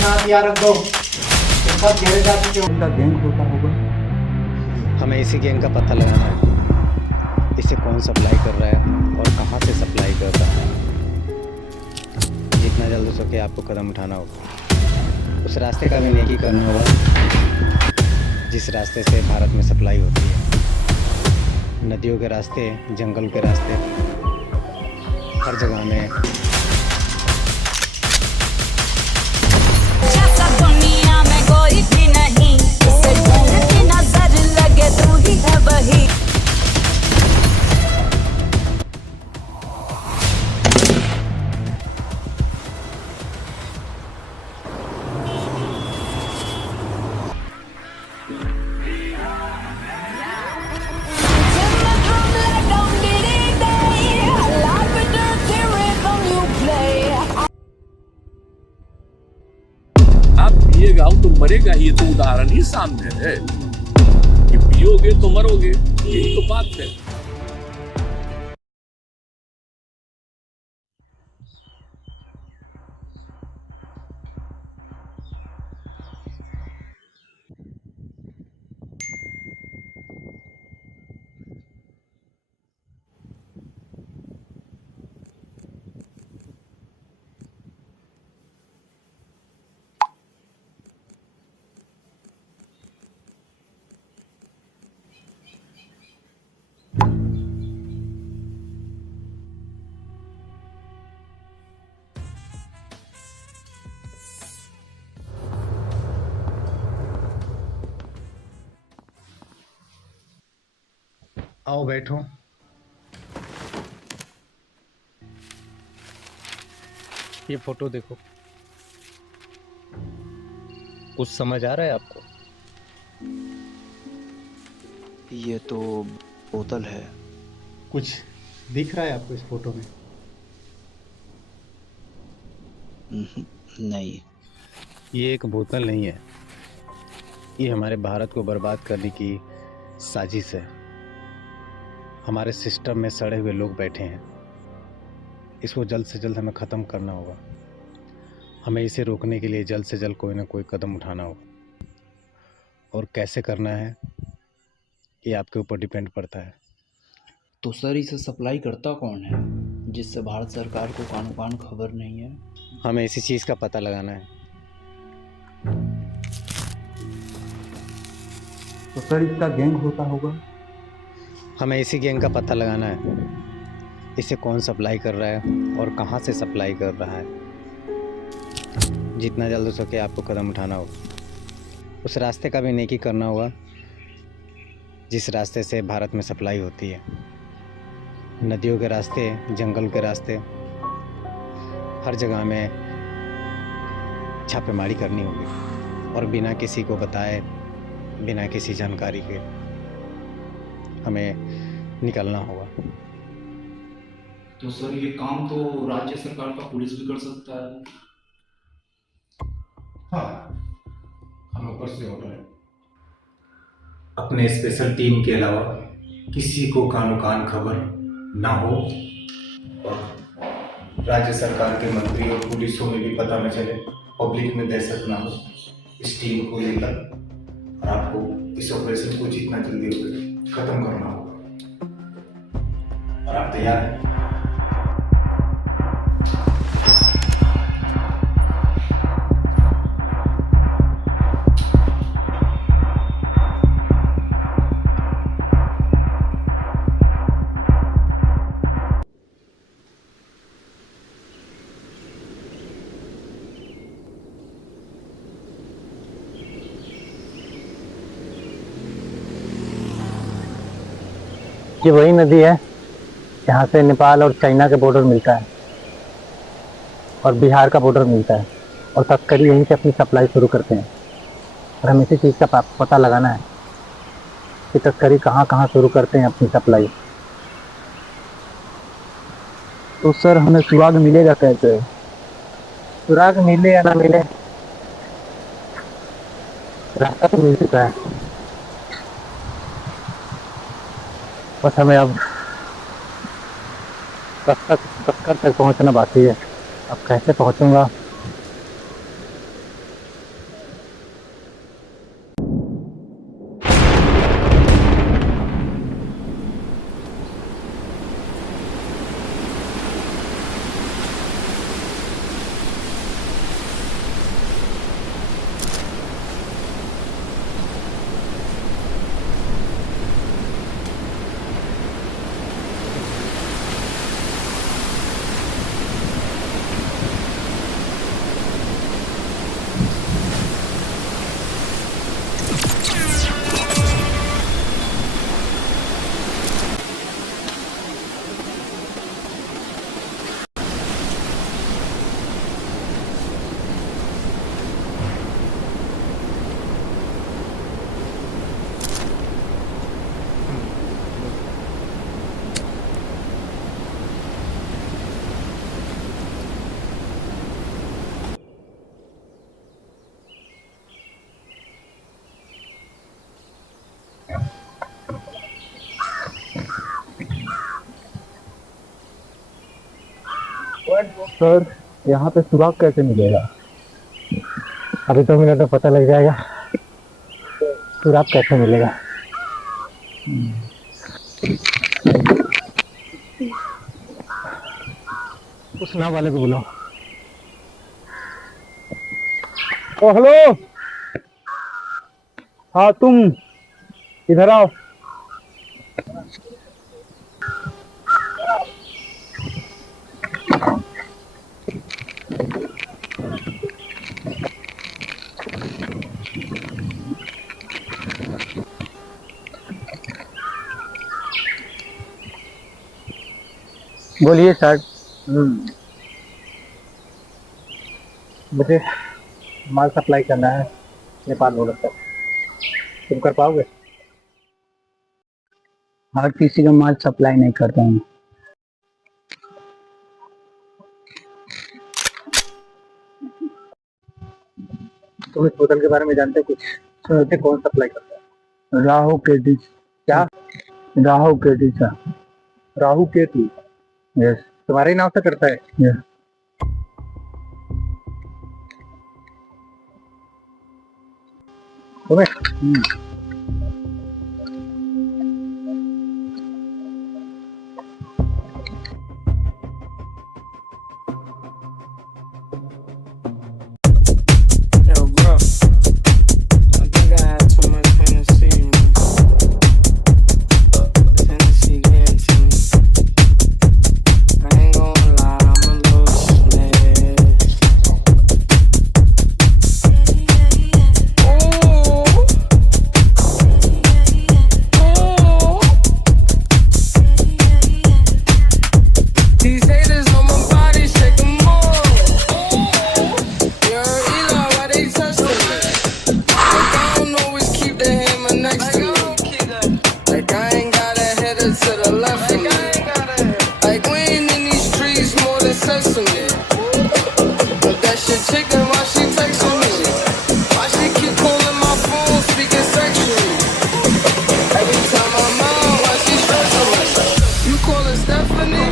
अपना हथियार रख दो। ये सब घेरे जा चुके हो। इनका गैंग होता होगा। हमें इसी गैंग का पता लगाना है। इसे कौन सप्लाई कर रहा है और कहां से सप्लाई कर रहा है। जितना जल्द हो सके आपको कदम उठाना होगा। उस रास्ते का भी नेकी करना होगा जिस रास्ते से भारत में सप्लाई होती है। नदियों के रास्ते, जंगल के रास्ते, हर जगह में जैसा दुनिया में कोई भी नहीं, इसे ढूंढती नजर लगे तू ही है वही। आप पिएगा तो मरेगा, ये तो उदाहरण ही सामने है कि पियोगे तो मरोगे, यही तो बात है। आओ बैठो। ये फोटो देखो, कुछ समझ आ रहा है आपको? ये तो बोतल है। कुछ दिख रहा है आपको इस फोटो में? नहीं। ये एक बोतल नहीं है, ये हमारे भारत को बर्बाद करने की साजिश है। हमारे सिस्टम में सड़े हुए लोग बैठे हैं, इसको जल्द से जल्द हमें ख़त्म करना होगा। हमें इसे रोकने के लिए जल्द से जल्द कोई ना कोई कदम उठाना होगा, और कैसे करना है ये आपके ऊपर डिपेंड पड़ता है। तो सर इसे सप्लाई करता कौन है जिससे भारत सरकार को कानो कान खबर नहीं है? हमें इसी चीज़ का पता लगाना है। तो सर इसका गैंग होता होगा। हमें इसी गैंग का पता लगाना है। इसे कौन सप्लाई कर रहा है और कहां से सप्लाई कर रहा है। जितना जल्द हो सके आपको कदम उठाना होगा। उस रास्ते का भी नेकी करना होगा जिस रास्ते से भारत में सप्लाई होती है। नदियों के रास्ते, जंगल के रास्ते, हर जगह में छापेमारी करनी होगी, और बिना किसी को बताए, बिना किसी जानकारी के हमें निकलना होगा। तो सर ये काम तो राज्य सरकार का पुलिस भी कर सकता है। हाँ, हम ऊपर से ऑर्डर है। अपने स्पेशल टीम के अलावा किसी को कानो कान खबर ना हो, और राज्य सरकार के मंत्री और पुलिसों में भी पता न चले, पब्लिक में दहशत ना हो। इस टीम को लेकर और आपको इस ऑपरेशन को जितना जल्दी हो खत्म करना होगा। और आप तैयार हैं? ये वही नदी है जहाँ से नेपाल और चाइना के बॉर्डर मिलता है और बिहार का बॉर्डर मिलता है, और तस्करी यहीं से अपनी सप्लाई शुरू करते हैं। और हमें इसी चीज़ का पता लगाना है कि तस्करी कहाँ कहाँ शुरू करते हैं अपनी सप्लाई। तो सर हमें सुराग मिलेगा कैसे? सुराग मिले या ना मिले, रास्ता तो मिल चुका है, बस हमें अब तस्कर तक पहुंचना बाकी है। अब कैसे पहुंचूंगा सर यहाँ पे सुराग कैसे मिलेगा? अभी 2 मिनट में पता लग जाएगा सुराग कैसे मिलेगा। उस नाव वाले को बुलाओ। ओ हेलो, हाँ तुम इधर आओ। बोलिए सर। मुझे माल सप्लाई करना है नेपाल बॉर्डर तक, तुम कर पाओगे? हर किसी का माल सप्लाई नहीं करता हूँ। तुम इस बोतल के बारे में जानते हो कुछ? सुनते कौन सप्लाई करता है? राहु केतु। क्या? राहु केतु सर। राहु केतु यस। तुम्हारे ही नाम से करता है? यस। तुम्हें Yo, bro, I think I had too much Hennessy, man. This Hennessy getting to me. I ain't gonna lie, I'm a little smashed. These haters on my body, shake them off. Yo, Eli, why they testing me? Like I don't always keep the hammer next to me. Like I ain't got a header to the left of me. Like we ain't in these streets more than sesame. But that shit chicken, why she texting me? Why she keep calling my phone, speaking sexually? Every time I'm out, why she stressing me? You call her Stephanie,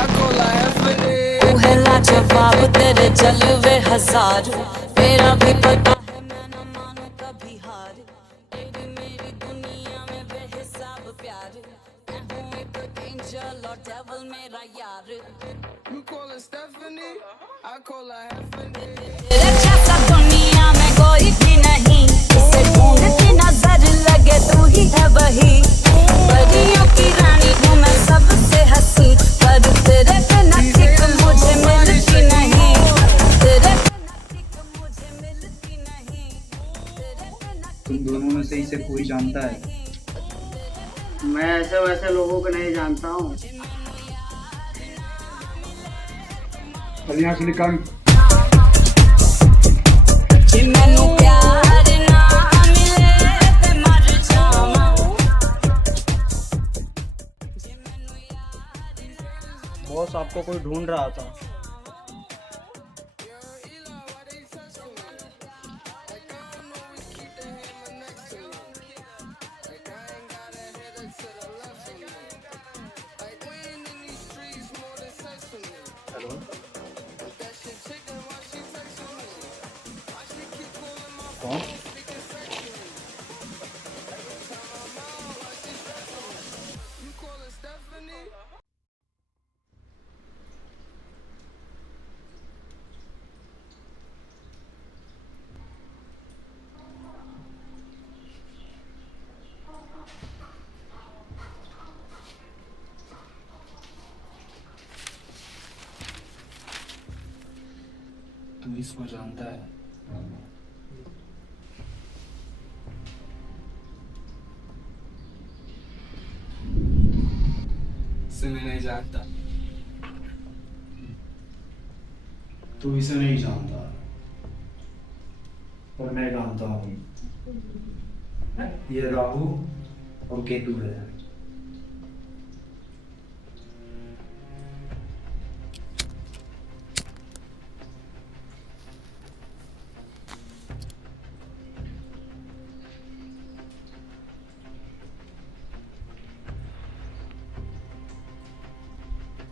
I call her Heffany. तू है लाजवाब, तेरे जलवे हजार, मेरा भी पता है मैं न मानूं कभी हार। तेरी मेरी दुनिया में बेहिसाब प्यार, मैं हूँ एक एंजल और डेविल मेरा यार। You call her Stephanie, I call her Heffany. तेरे जैसा दुनिया में कोई भी नहीं, इसे ढूंढती नजर लगे तू ही है वही। परियों की रानी हूँ मैं सबसे हंसी, पर तेरे बिना ठीक मुझे मिलती नहीं। तेरे बिना ठीक मुझे मिलती नहीं। तेरे बिना तुम दोनों में से इसे कोई जानता है? मैं ऐसे वैसे लोगों को नहीं जानता हूँ। यहाँ से निकाल। कि मैनू प्यार ना मिले ते मर जावां। बॉस आपको कोई ढूंढ रहा था। कौन? तू इसको जानता है? इसे मैं नहीं जानता। तू इसे नहीं जानता, पर मैं जानता हूँ। ये राहु और केतु है।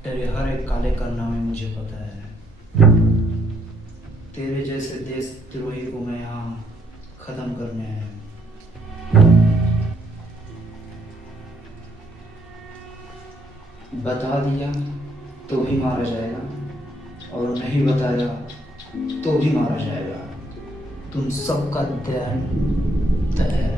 तेरे हर एक काले कारनामे मुझे पता है। तेरे जैसे देशद्रोही को मैं यहाँ खत्म करने आया हूँ। बता दिया तो भी मारा जाएगा और नहीं बताया तो भी मारा जाएगा। तुम सबका ध्यान तय है।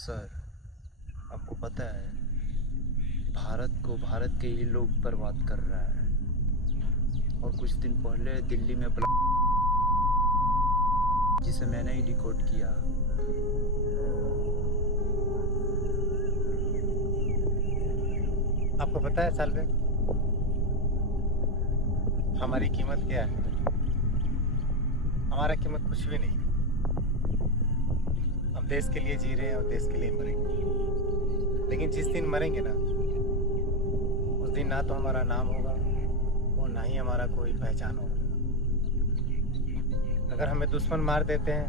सर, आपको पता है भारत को भारत के ही लोग बर्बाद कर रहा है। और कुछ दिन पहले दिल्ली में जिसे मैंने ही डिकोड किया। आपको पता है साल में हमारी कीमत क्या है? हमारा कीमत कुछ भी नहीं। हम देश के लिए जी रहे हैं और देश के लिए मरेंगे। लेकिन जिस दिन मरेंगे ना, उस दिन ना तो हमारा नाम होगा और ना ही हमारा कोई पहचान होगा। अगर हमें दुश्मन मार देते हैं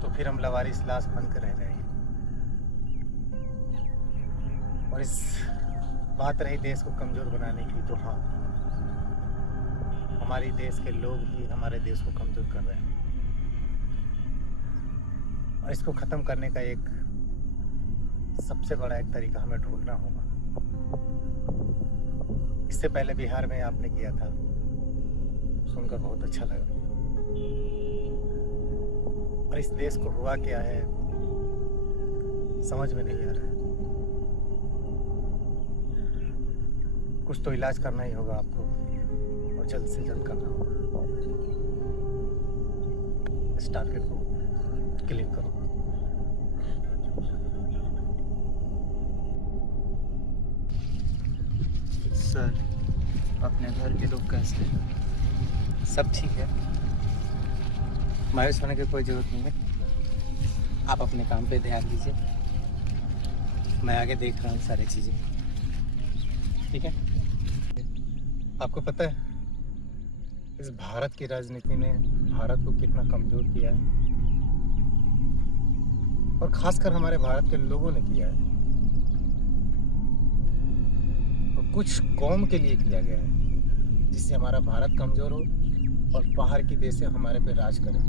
तो फिर हम लवारिस लाश बनकर रह जाएंगे। और इस बात रही देश को कमज़ोर बनाने की, तो हाँ, हमारे देश के लोग ही हमारे देश को कमज़ोर कर रहे हैं। और इसको ख़त्म करने का एक सबसे बड़ा एक तरीका हमें ढूंढना होगा। इससे पहले बिहार में आपने किया था, सुनकर बहुत अच्छा लगा। और इस देश को हुआ क्या है समझ में नहीं आ रहा है। कुछ तो इलाज करना ही होगा आपको, और जल्द से जल्द करना होगा। इस टारगेट को क्लिक करो। सर, अपने घर के लोग कैसे हैं? सब ठीक है, मायूस होने की कोई ज़रूरत नहीं है। आप अपने काम पे ध्यान दीजिए, मैं आगे देख रहा हूँ सारी चीज़ें, ठीक है? आपको पता है इस भारत की राजनीति ने भारत को कितना कमज़ोर किया है, और ख़ासकर हमारे भारत के लोगों ने किया है। और कुछ कौम के लिए किया गया है, जिससे हमारा भारत कमज़ोर हो और बाहर की देशें हमारे पे राज करें,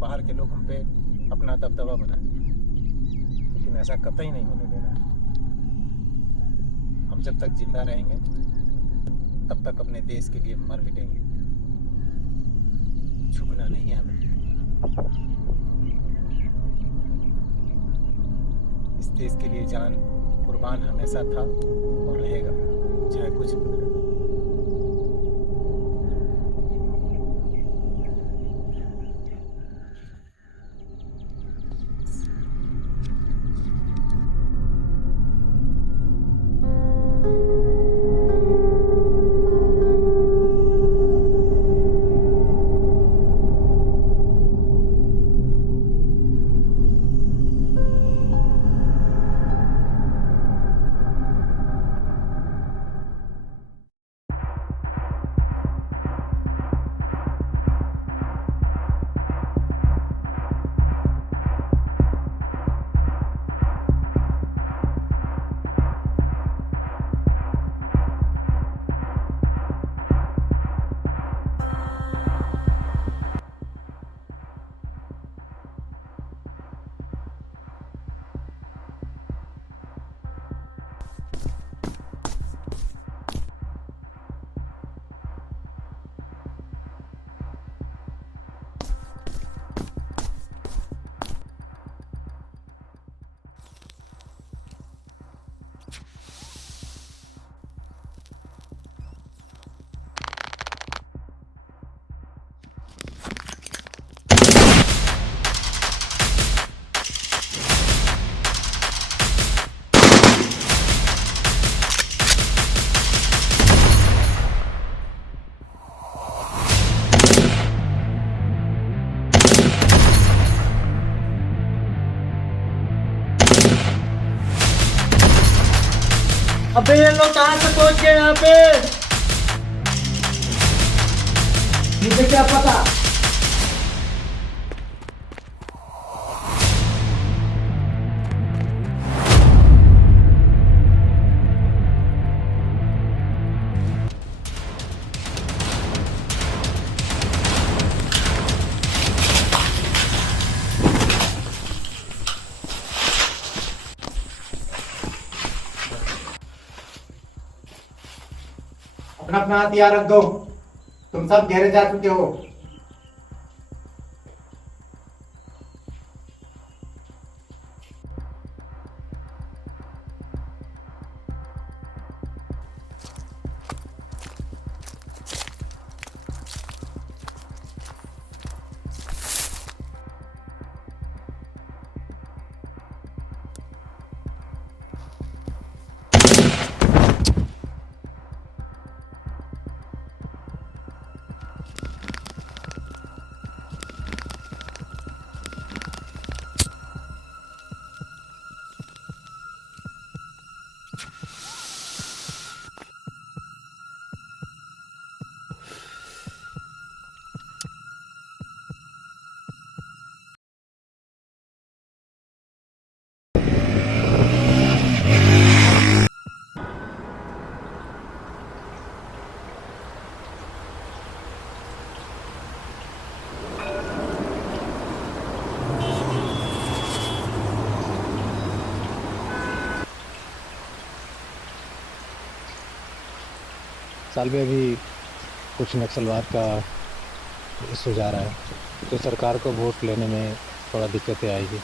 बाहर के लोग हम पे अपना दबदबा बनाएं। लेकिन ऐसा कतई नहीं होने देना है। हम जब तक जिंदा रहेंगे तब तक अपने देश के लिए मर मिटेंगे। झुकना नहीं है हमें। इस देश के लिए जान कुर्बान हमेशा था और रहेगा, चाहे कुछ भी हो। अबे ये लोग कहाँ से पहुंच गए यहाँ पे? मुझे क्या पता। अपना अपना हथियार रख दो, तुम सब गहरे जा चुके हो। साल में अभी कुछ नक्सलवाद का इशू जा रहा है, तो सरकार को वोट लेने में थोड़ा दिक्कतें आएगी।